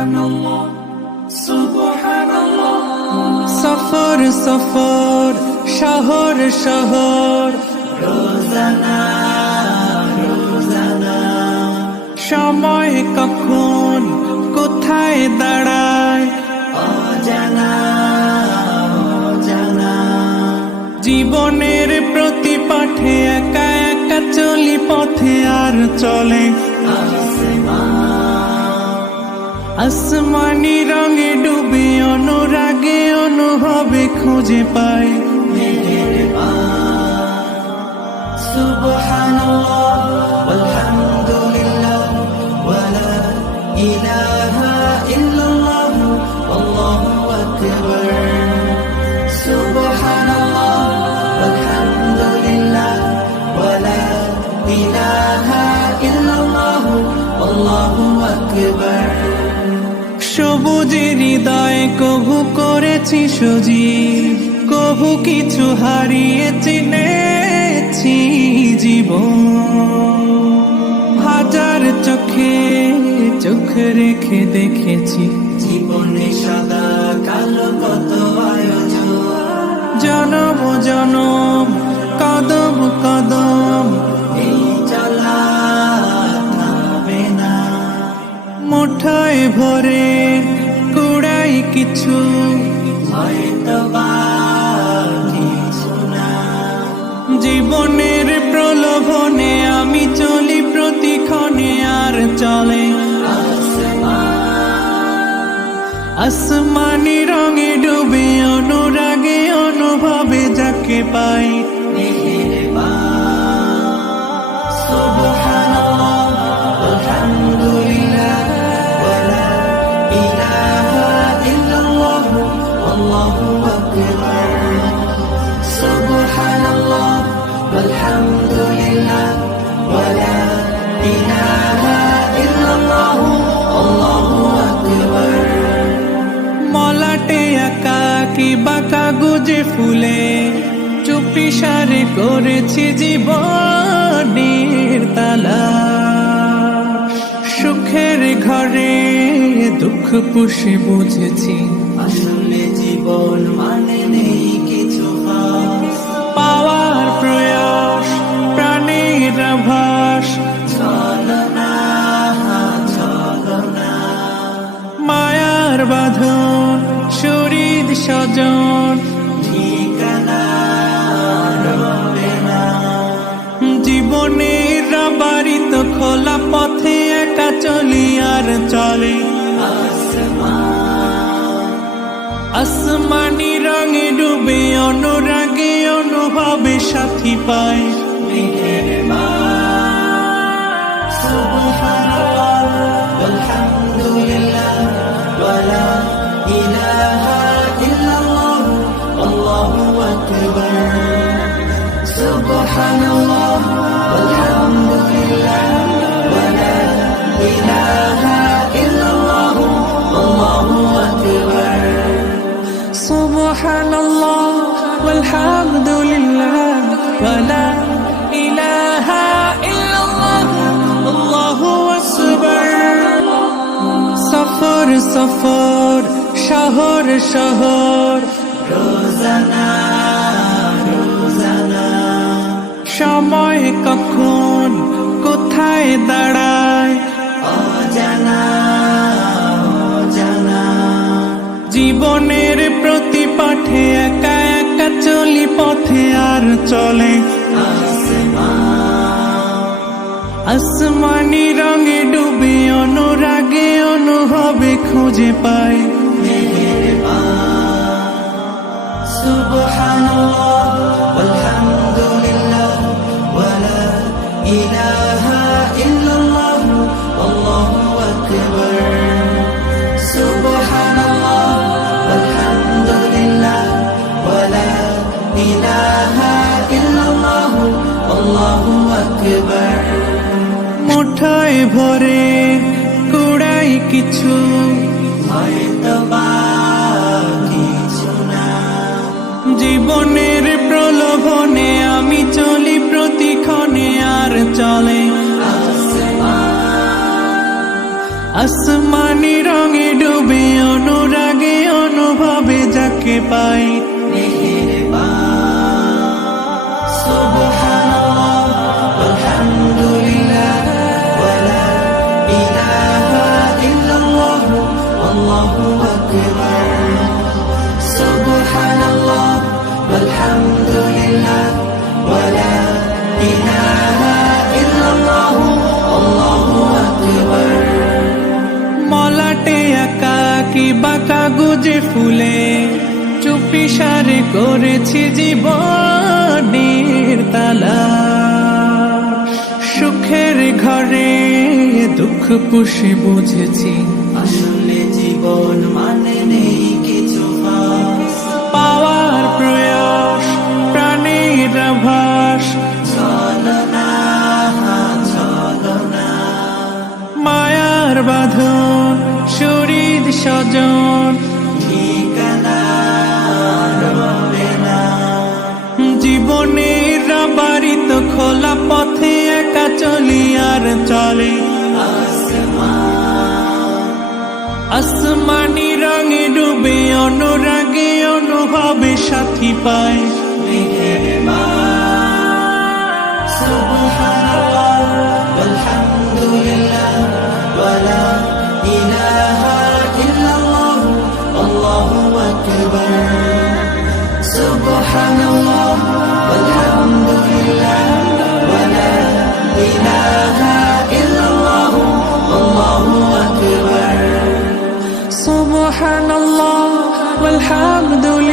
সুবহানাল্লাহ সুবহানাল্লাহ। সফর সফর শহর শহর রোজানা রোজানা সময় কখন কোথায় দাঁড়ায় অজানা অজানা। জীবনের প্রতি পাঠে একা একা চলি পথে আর চলে আসমানি রঙে ডুবে অনুরাগে অনুভবে খুঁজে পাই সুবহানাল্লাহ ওয়ালহামদুলিল্লাহ ওয়ালা ইলাহা ইল্লাল্লাহ আল্লাহু আকবার। সুবহানাল্লাহ ওয়ালহামদুলিল্লাহ ওয়ালা ইলাহা ইল্লাল্লাহ আল্লাহু আকবার। সবুজের হৃদয় কভু করেছি সজীব, কভু কিছু হারিয়ে চিনেছি জীবন। হাজার চোখে চোখ রেখে দেখেছি জীবনে সাদা কালো কত আয়োজন, জনম জনম কদম কদম এই চলা থামবে না। মুঠোয় ভরে কুড়াই কিছু হয়তো বা কিছু না। জীবনের প্রলোভনে আমি চলি প্রতিক্ষণে আর চলে আসমানি রঙে ডুবে অনুরাগে অনুভবে যাকে পাই সুবহানাল্লাহ আলহামদুলিল্লাহ ওয়ালা ইলাহা ইল্লাল্লাহ আল্লাহু আকবার। সুবহানাল্লাহ আলহামদুলিল্লাহ ওয়ালা ইলাহা ইল্লাল্লাহ আল্লাহু আকবার। মলাটে আঁকা কি বাঁকা গুজে ফুলে চুপি সারে করেছি জীবনের তালা। সুখের ঘরে দুঃখ পুষে বুঝেছি আসলে জীবন মানে নেই কিছু খাস। পাওয়ার প্রয়াস প্রাণের আভাস চলো না চলো না, মায়ার বাঁধন শরীর স্বজন ঠিকানা রবে না। জীবনের বাড়িত খোলা পথে একা চলি আর চলে আসমানি রঙে ডুবে অনুরাগে অনুভবে সাথী পাই সুবহানাল্লাহ আলহামদুলিল্লাহ ওয়ালা ইলাহা ইল্লাল্লাহ আল্লাহু আকবার। সুবহানাল্লাহ আলহামদুলিল্লাহ ওয়ালা ইলাহা ইল্লাল্লাহ আল্লাহু আকবার। সুবহানাল্লাহ ওয়ালহামদুলিল্লাহ ওয়ালা ইলাহা ইল্লাল্লাহ আল্লাহু আকবার। সফর সফর শহর শহর রোজানা রোজানা সময় কখন কোথায় দাঁড়ায় অজানা অজানা। জীবনের প্রতি পাঠে একা একা চলি পথে আর চলে আসমানি রঙে ডুবে অনুরাগে অনুভবে খুঁজে পাই সুবহানাল্লাহ আলহামদুলিল্লাহ ওয়ালা ইলাহা ইল্লাল্লাহ আল্লাহু আকবার। সুবহানাল্লাহ আলহামদুলিল্লাহ ওয়ালা ইলাহা ইল্লাল্লাহ আল্লাহু আকবার। মুঠোয় ভরে কুড়াই কিছু হয়তো বা কিছু না। জীবনের প্রলোভনে আমি চলি প্রতিক্ষণে আর চলে আসমানি রঙে ডুবে অনুরাগে অনুভবে যাকে পাই সুবহানাল্লাহ আলহামদুলিল্লাহ ওয়ালা ইলাহা ইল্লাল্লাহ আল্লাহু আকবার সুবহানাল্লাহ আলহামদুলিল্লাহ ওয়ালা ইলাহা ইল্লাল্লাহ আল্লাহু আকবার মলাটে আঁকা কি বাঁকা গুজে ফুলে চুপি সারে করেছি জীবনের তালা সুখের ঘরে দুঃখ পুষে বুঝেছি আসলে জীবন মানে নেই কিছু খাস পাওয়ার প্রয়াস প্রাণের আভাস চলো না মায়ার বাঁধন শরীর স্বজন ঠিকানা রবে না জীবনের বাড়িতে খোলা পথে একা চলি আর চলে আসমানি রঙে ডুবে অনুরাগে অনুভবে সাথী পায় সুবহানাল্লাহ আলহামদুলিল্লাহ ওয়ালা ইলাহা ইল্লাল্লাহ আল্লাহু আকবার সুবহানাল্লাহ আলহামদুলিল্লাহ ওয়ালা ইলাহা ইল্লাল্লাহ আল্লাহু আকবার সুবহানাল্লাহ ওয়ালহামদুলিল্লাহ